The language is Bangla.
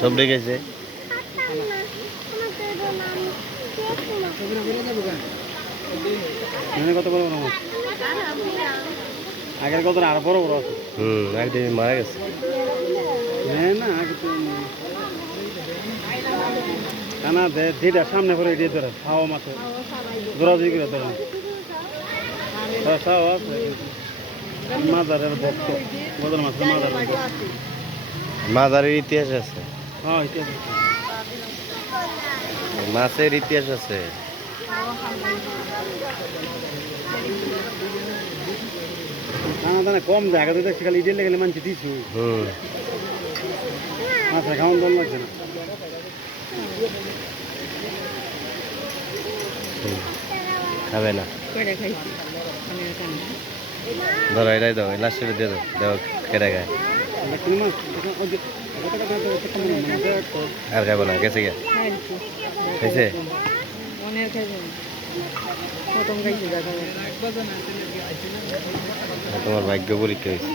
সব রেখেছে কত বড় বড় মাছ আগের কত আরো বড় বড় আছে একদিন মারা গেছে না কানা যেটা সামনে পরে এড়িয়ে ধরে খাওয়া মাছে দৌড়াদৌড়ি করে ধরে সাও আছে মাদারের ভক্ত বদল মাছের মাদারের ইতিহাস আছে হ্যাঁ ইতিহাস আছে মাছের ইতিহাস আছে দানা দানা কম জায়গা তো দেখছি খালি ইটের লেগে মানছি দিছু মাছের খাওয়ান দল লাগছে না খাবে না ধরো এটাই দাও লাস্টে দিয়ে দাও দাও কেটে খায় আর খাবো না গেছে গিয়া খাইছে তোমার ভাগ্য পরীক্ষা হয়েছে